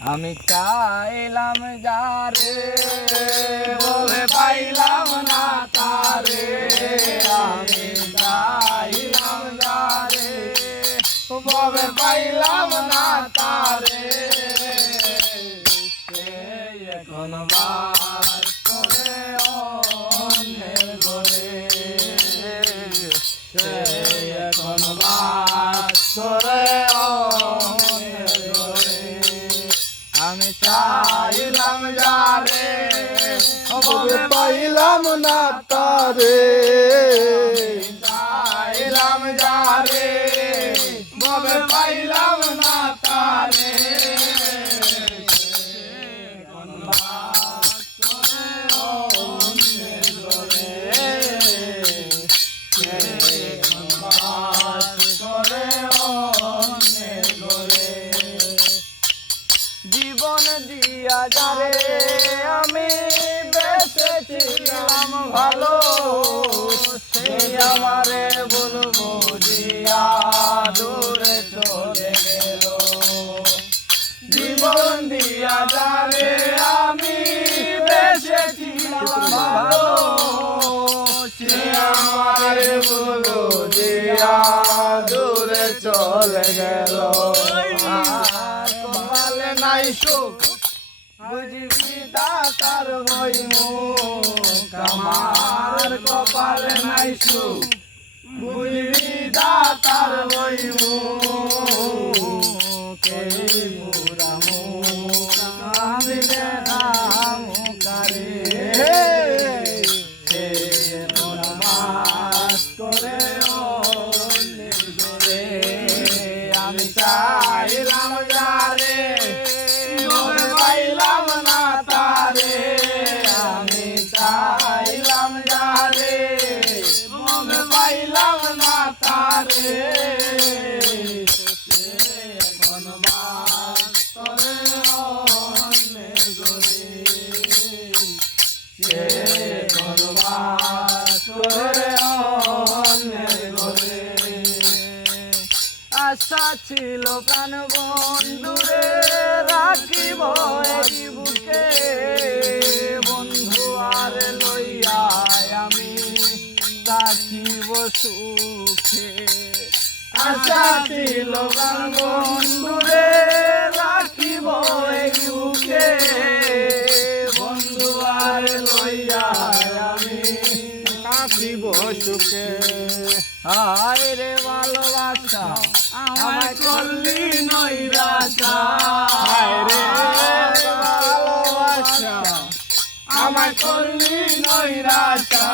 আমি চাইলাম যারে বলে পাইলাম না তারে, আমি চাইলাম যারে বলে পাইলাম না তারে, সে এখন বাস করে অন্যের ঘরে, সে এখন বাস করে অন্যের ঘরে। আমি চাইলাম যারে বলে পাইলাম না তারে, চাইলাম যারে বলে পাইলাম না তারে, এখন বাস করে অন্যের ঘরে, সে এখন বাস করে অন্যের ঘরে। জীবন দিয়া যারে আমি বেঁচেছিলাম ভালো, সেই আমারে বলবো দিয়া দূরে চলে গেল। জীবন দিয়া যারে আমি বেঁচেছিলাম ভালো, সে আমারে বলবো দিয়া দূরে চলে গেল। কপালে নাই সুখ বুঝবি দাতার বইমুখ, আমার কপালে নাই সুখ বুঝবি দাতার বইমুখ, এই পুরা মুখ আমি দেখাম কারে, সে এখন বাস করে অন্যের ঘরে। আমি চাইলাম যারে বলে পাইলাম না তারে, আমি চাইলাম যারে বলে পাইলাম না তারে, সে এখন বাস করে অন্যের ঘরে, সে এখন বাস করে অন্যের ঘরে। আশা ছিল প্রাণ বন্ধুরে রাখিব এই বুকে, বন্ধু আর লইয়া আমি রাখিব সুখে। আশা ছিল প্রাণ বন্ধুরে রাখিব এই বুকে, বন্ধু আর লইয়া আমি রাখিব সুখে। হায় রে ভালোবাসা আমায় করলি নৈরাশা, হায় রে ভালোবাসা আমায় করলি নৈরাশা।